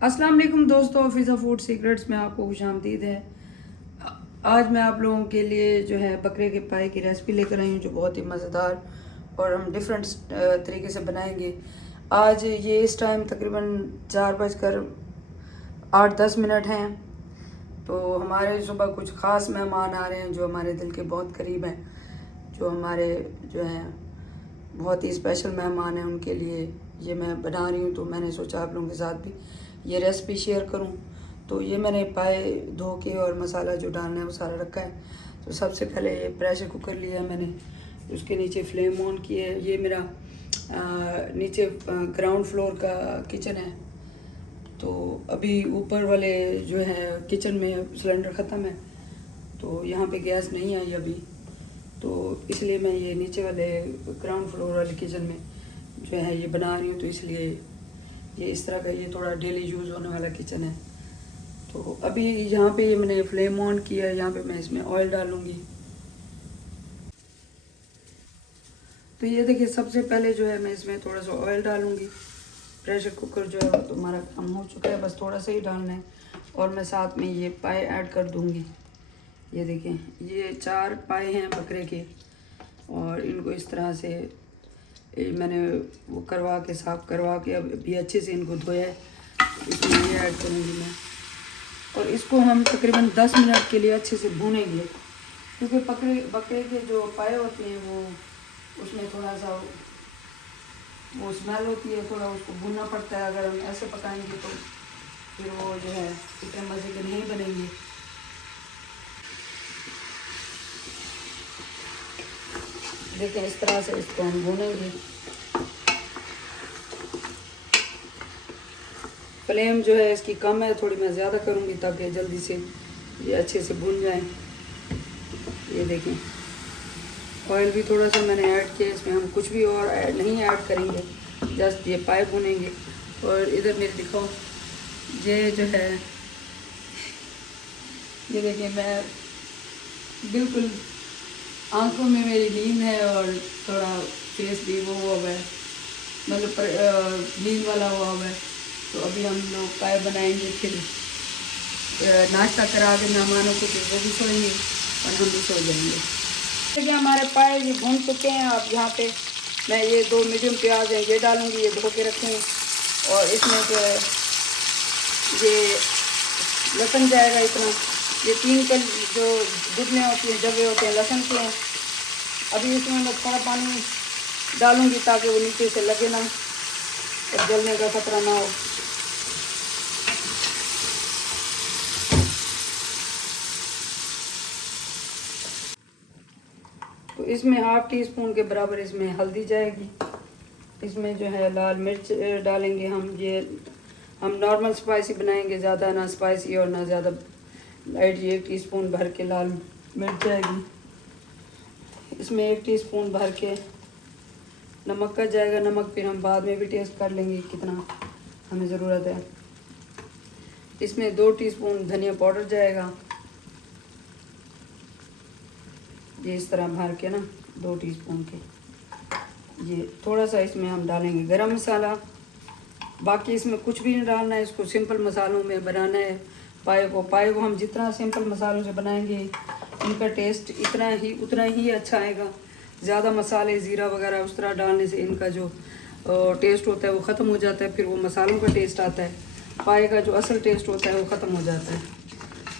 अस्सलाम वालेकुम दोस्तों, फ़िज़ा फूड सीक्रेट्स में आपको खुशामदीद है। आज मैं आप लोगों के लिए जो है बकरे के पाए की रेसिपी लेकर आई हूँ, जो बहुत ही मज़ेदार और हम डिफरेंट तरीके से बनाएंगे। आज ये इस टाइम तकरीबन 4:08-10 हैं। तो हमारे सुबह कुछ ख़ास मेहमान आ रहे हैं जो हमारे दिल के बहुत करीब हैं, जो हमारे जो हैं बहुत ही स्पेशल मेहमान हैं। उनके लिए ये मैं बना रही हूँ, तो मैंने सोचा आप लोगों के साथ भी ये रेसिपी शेयर करूं। तो ये मैंने पाए धो के और मसाला जो डालना है वो सारा रखा है। तो सबसे पहले ये प्रेशर कुकर लिया है मैंने, उसके नीचे फ्लेम ऑन की है। ये मेरा नीचे ग्राउंड फ्लोर का किचन है। तो अभी ऊपर वाले जो है किचन में सिलेंडर ख़त्म है, तो यहाँ पे गैस नहीं आई अभी, तो इसलिए मैं ये नीचे वाले ग्राउंड फ्लोर वाले किचन में जो है ये बना रही हूँ। तो इसलिए ये इस तरह का ये थोड़ा डेली यूज़ होने वाला किचन है। तो अभी यहाँ पे ये मैंने फ्लेम ऑन किया है। यहाँ पे मैं इसमें ऑयल डालूँगी। तो ये देखिए, सबसे पहले जो है मैं इसमें थोड़ा सा ऑयल डालूँगी। प्रेशर कुकर जो है तो हमारा काम हो चुका है, बस थोड़ा सा ही डालना है। और मैं साथ में ये पाए ऐड कर दूँगी। ये देखें, ये 4 पाए हैं बकरे के, और इनको इस तरह से मैंने वो करवा के साफ़ करवा के अभी अच्छे से इनको धोया है। इसमें ये ऐड करूँगी मैं, और इसको हम तकरीबन 10 मिनट के लिए अच्छे से भूनेंगे, क्योंकि बकरे के जो पाए होते हैं वो उसमें थोड़ा सा वो स्मेल होती है, थोड़ा उसको भूनना पड़ता है। अगर हम ऐसे पकाएंगे तो फिर वो जो है इतने मज़े के नहीं बनेंगे। देखें, इस तरह से इसको हम भूनेंगे। फ्लेम जो है इसकी कम है, थोड़ी मैं ज़्यादा करूँगी ताकि जल्दी से ये अच्छे से भून जाए। ये देखें, ऑयल भी थोड़ा सा मैंने ऐड किया, इसमें हम कुछ भी और नहीं ऐड करेंगे, जस्ट ये पाए भुनेंगे। और इधर मेरे दिखाओ, ये जो है ये देखिए, मैं बिल्कुल आंखों में मेरी नींद है और थोड़ा फेस भी वो हुआ है, मतलब नींद वाला हुआ है। तो अभी हम लोग पाए बनाएंगे, फिर नाश्ता करा के मेहमानों को, फिर वो भी सोएंगे और हम भी सो जाएंगे। देखिए, हमारे पाए ये भून चुके हैं। अब यहाँ पे मैं ये 2 मीडियम प्याज हैं ये डालूँगी, ये धो के रखे हैं। और इसमें जो है ये लहसुन जाएगा इतना, ये 3 कल जो गुदने होती हैं, डब्बे होते हैं लहसुन के हैं। अभी इसमें मैं थोड़ा पानी डालूँगी ताकि वो नीचे से लगे ना और जलने का खतरा ना हो। तो इसमें ½ टी-स्पून के बराबर इसमें हल्दी जाएगी। इसमें जो है लाल मिर्च डालेंगे हम। ये हम नॉर्मल स्पाइसी बनाएंगे, ज़्यादा ना स्पाइसी और ना ज़्यादा लाइट। ये 1 टीस्पून भर के लाल मिर्च जाएगी। इसमें 1 टीस्पून भर के नमक का जाएगा। नमक फिर हम बाद में भी टेस्ट कर लेंगे कितना हमें ज़रूरत है। इसमें 2 टीस्पून धनिया पाउडर जाएगा। ये इस तरह भर के ना 2 टीस्पून के। ये थोड़ा सा इसमें हम डालेंगे गरम मसाला। बाकी इसमें कुछ भी नहीं डालना है, इसको सिंपल मसालों में बनाना है। पाए को हम जितना सिंपल मसालों से बनाएंगे इनका टेस्ट उतना ही अच्छा आएगा। ज़्यादा मसाले ज़ीरा वगैरह उस तरह डालने से इनका जो टेस्ट होता है वो ख़त्म हो जाता है, फिर वो मसालों का टेस्ट आता है। पाए का जो असल टेस्ट होता है वो ख़त्म हो जाता है।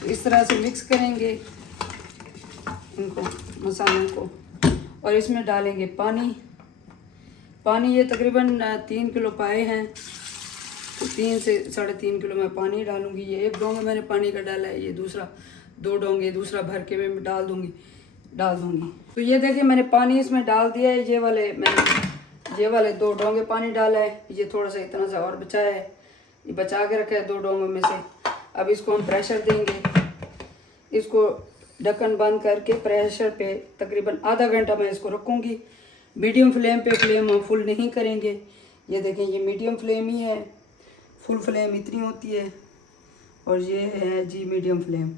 तो इस तरह से मिक्स करेंगे इनको, मसालों को, और इसमें डालेंगे पानी। ये तकरीबन 3 किलो पाए हैं, तो 3 से 3.5 किलो मैं पानी डालूँगी। ये 1 डोंगा मैंने पानी का डाला है, ये दूसरा 2 डोंगे दूसरा भर के मैं डाल दूँगी। तो ये देखिए, मैंने पानी इसमें डाल दिया है। ये वाले 2 डोंगे पानी डाला है। ये थोड़ा सा इतना सा और बचा है, ये बचा के रखा है 2 डोंगों में से। अब इसको हम प्रेशर देंगे। इसको ढक्कन बंद करके प्रेशर पे तकरीबन आधा घंटा मैं इसको रखूँगी। मीडियम फ्लेम पे, फ्लेम हम फुल नहीं करेंगे। ये देखें, ये मीडियम फ्लेम ही है, फुल फ्लेम इतनी होती है, और ये है जी मीडियम फ्लेम।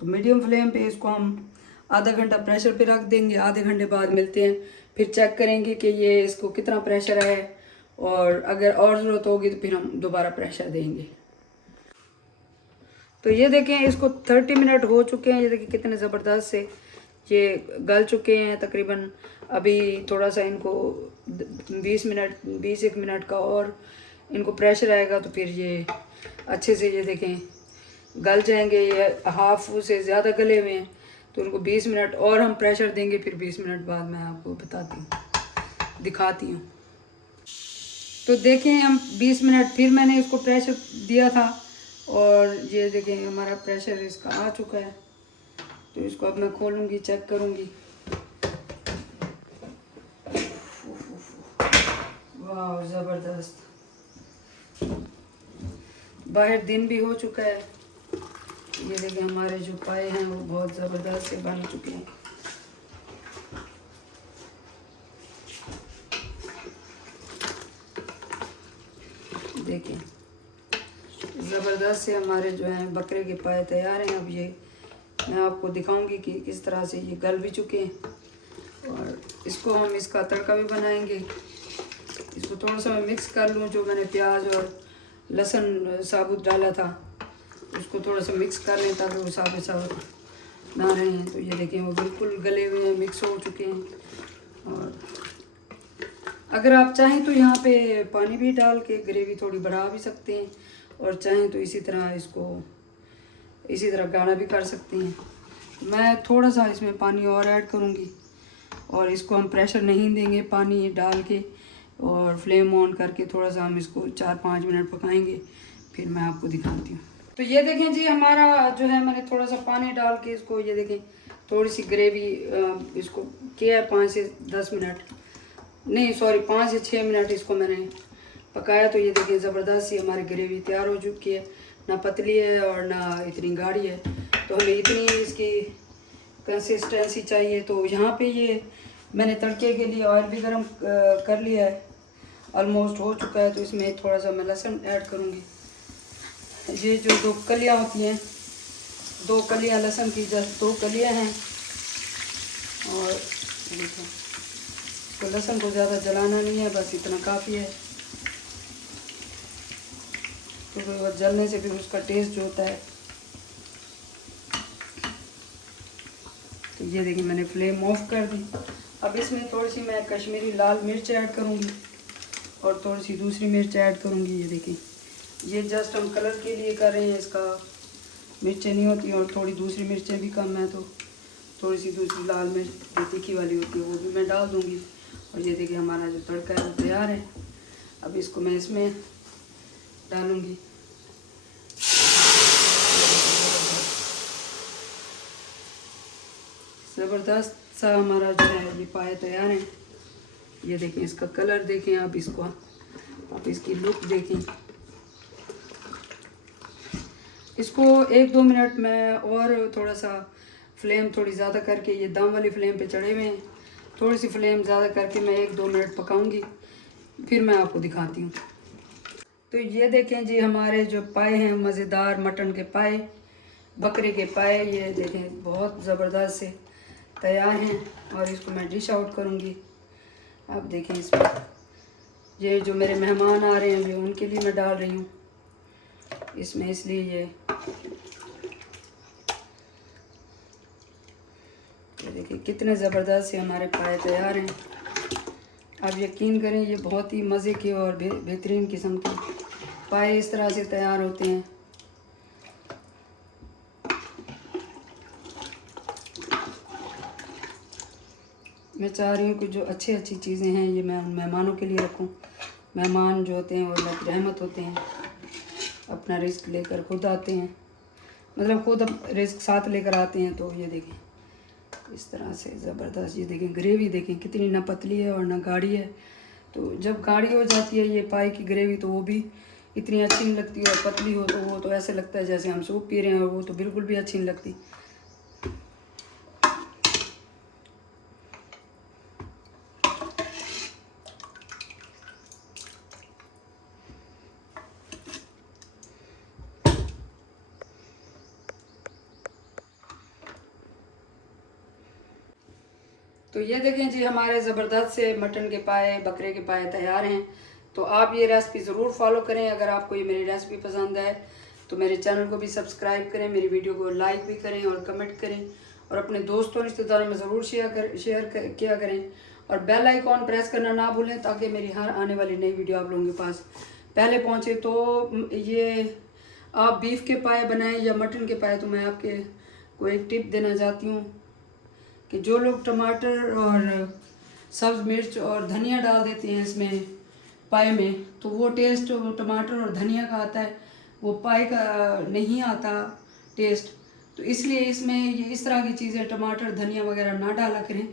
तो मीडियम फ्लेम पे इसको हम आधा घंटा प्रेशर पे रख देंगे। आधे घंटे बाद मिलते हैं, फिर चेक करेंगे कि ये इसको कितना प्रेशर है, और अगर और ज़रूरत होगी तो फिर हम दोबारा प्रेशर देंगे। तो ये देखें इसको 30 मिनट हो चुके हैं। ये देखिए कितने ज़बरदस्त से ये गल चुके हैं तकरीबन। अभी थोड़ा सा इनको 21 मिनट का और इनको प्रेशर आएगा तो फिर ये अच्छे से ये देखें गल जाएंगे। ये हाफ से ज़्यादा गले हुए हैं तो उनको 20 मिनट और हम प्रेशर देंगे। फिर 20 मिनट बाद मैं आपको बताती हूँ, दिखाती हूँ। तो देखें हम 20 मिनट फिर मैंने इसको प्रेशर दिया था और ये देखें हमारा प्रेशर इसका आ चुका है। तो इसको अब मैं खोलूँगी, चेक करूँगी। वाह ज़बरदस्त, बाहर दिन भी हो चुका है। ये देखें हमारे जो पाए हैं वो बहुत ज़बरदस्त से बन चुके हैं। देखिए ज़बरदस्त से हमारे जो हैं बकरे के पाए तैयार हैं। अब ये मैं आपको दिखाऊंगी कि किस तरह से ये गल भी चुके हैं। और इसको हम इसका तड़का भी बनाएंगे। इसको थोड़ा सा मैं मिक्स कर लूँ। जो मैंने प्याज और लहसुन साबुत डाला था उसको थोड़ा सा मिक्स कर लें ताकि वो साबुत साबुत ना रहे हैं। तो ये देखें वो बिल्कुल गले हुए हैं, मिक्स हो चुके हैं। और अगर आप चाहें तो यहाँ पे पानी भी डाल के ग्रेवी थोड़ी बढ़ा भी सकते हैं और चाहें तो इसी तरह गाढ़ा भी कर सकते हैं। मैं थोड़ा सा इसमें पानी और ऐड करूँगी और इसको हम प्रेशर नहीं देंगे। पानी डाल के और फ्लेम ऑन करके थोड़ा सा हम इसको 4-5 मिनट पकाएंगे। फिर मैं आपको दिखाती हूँ। तो ये देखें जी हमारा जो है मैंने थोड़ा सा पानी डाल के इसको ये देखें थोड़ी सी ग्रेवी इसको किया है 5 से 10 मिनट, नहीं सॉरी 5 से 6 मिनट इसको मैंने पकाया। तो ये देखिए ज़बरदस्त सी हमारी ग्रेवी तैयार हो चुकी है। ना पतली है और ना इतनी गाढ़ी है। तो हमें इतनी इसकी कंसिस्टेंसी चाहिए। तो यहाँ पे ये मैंने तड़के के लिए ऑयल भी गरम कर लिया है, ऑलमोस्ट हो चुका है। तो इसमें थोड़ा सा मैं लहसुन ऐड करूँगी। ये जो 2 कलियाँ होती हैं, 2 कलियाँ लहसुन की, जस्ट 2 कलियाँ हैं। और देखो तो लहसुन को ज़्यादा जलाना नहीं है, बस इतना काफ़ी है। क्योंकि वो जलने से फिर उसका टेस्ट जो होता है। तो ये देखिए मैंने फ्लेम ऑफ कर दी। अब इसमें थोड़ी सी मैं कश्मीरी लाल मिर्च ऐड करूँगी और थोड़ी सी दूसरी मिर्च ऐड करूँगी। ये देखिए ये जस्ट हम कलर के लिए कर रहे हैं, इसका मिर्चें नहीं होती और थोड़ी दूसरी मिर्चें भी कम है। तो थोड़ी सी दूसरी लाल मिर्च जो तीखी वाली होती है वो भी मैं डाल दूँगी। और ये देखिए हमारा जो तड़का है वो तैयार है। अब इसको मैं इसमें डालूँगी। ज़बरदस्त सा हमारा जो है ये पाए तैयार हैं। ये देखें इसका कलर देखें आप, इसको आप इसकी लुक देखें। इसको 1-2 मिनट में और थोड़ा सा फ्लेम थोड़ी ज़्यादा करके, ये दम वाली फ्लेम पे चढ़े हुए हैं, थोड़ी सी फ्लेम ज़्यादा करके मैं 1-2 मिनट पकाऊंगी। फिर मैं आपको दिखाती हूँ। तो ये देखें जी हमारे जो पाए हैं मज़ेदार मटन के पाए, बकरे के पाए, ये देखें बहुत ज़बरदस्त से तैयार हैं। और इसको मैं डिश आउट करूँगी। आप देखें इसमें ये जो मेरे मेहमान आ रहे हैं अभी उनके लिए मैं डाल रही हूँ इसमें, इसलिए ये देखिए कितने ज़बरदस्त से हमारे पाए तैयार हैं। आप यकीन करें ये बहुत ही मज़े के और बेहतरीन किस्म के पाए इस तरह से तैयार होते हैं। मैं चाह रही हूँ कि जो अच्छी चीज़ें हैं ये मैं मेहमानों के लिए रखूँ। मेहमान जो होते हैं वो अल्लाह की रहमत होते हैं, अपना रिस्क लेकर खुद आते हैं, मतलब खुद रिस्क साथ लेकर आते हैं। तो ये देखें इस तरह से ज़बरदस्त, ये देखें ग्रेवी देखें कितनी ना पतली है और ना गाढ़ी है। तो जब गाढ़ी हो जाती है ये पाए की ग्रेवी तो वो भी इतनी अच्छी नहीं लगती, और पतली हो तो वो तो ऐसे लगता है जैसे हम सूप पी रहे हैं, और वो तो बिल्कुल भी अच्छी नहीं लगती। तो ये देखें जी हमारे ज़बरदस्त से मटन के पाए, बकरे के पाए तैयार हैं। तो आप ये रेसिपी ज़रूर फॉलो करें। अगर आपको ये मेरी रेसिपी पसंद है तो मेरे चैनल को भी सब्सक्राइब करें, मेरी वीडियो को लाइक भी करें और कमेंट करें, और अपने दोस्तों रिश्तेदारों में ज़रूर शेयर किया करें, और बेल आइकॉन प्रेस करना ना भूलें ताकि मेरी हर आने वाली नई वीडियो आप लोगों के पास पहले पहुंचे। तो ये आप बीफ के पाए बनाएं या मटन के पाए, तो मैं आपके को एक टिप देना चाहती हूँ कि जो लोग टमाटर और सब्ज़ मिर्च और धनिया डाल देते हैं इसमें पाए में, तो वो टेस्ट टमाटर और धनिया का आता है, वो पाए का नहीं आता टेस्ट। तो इसलिए इसमें ये इस तरह की चीज़ें टमाटर धनिया वगैरह ना डाला करें,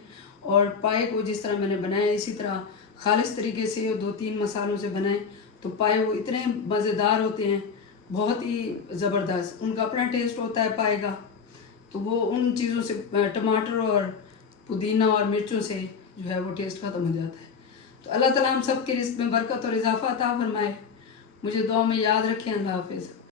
और पाए को जिस तरह मैंने बनाया इसी तरह खालिस तरीके से 2-3 मसालों से बनाएं, तो पाए वो इतने मज़ेदार होते हैं, बहुत ही ज़बरदस्त। उनका अपना टेस्ट होता है पाए का, तो वो उन चीज़ों से टमाटर और पुदीना और मिर्चों से जो है वो टेस्ट ख़त्म हो जाता है। तो अल्लाह ताला हम सब के रिज़्क़ में बरकत और इजाफ़ा अता फरमाए। मुझे दुआ में याद रखें। अल्लाह हाफ़िज़।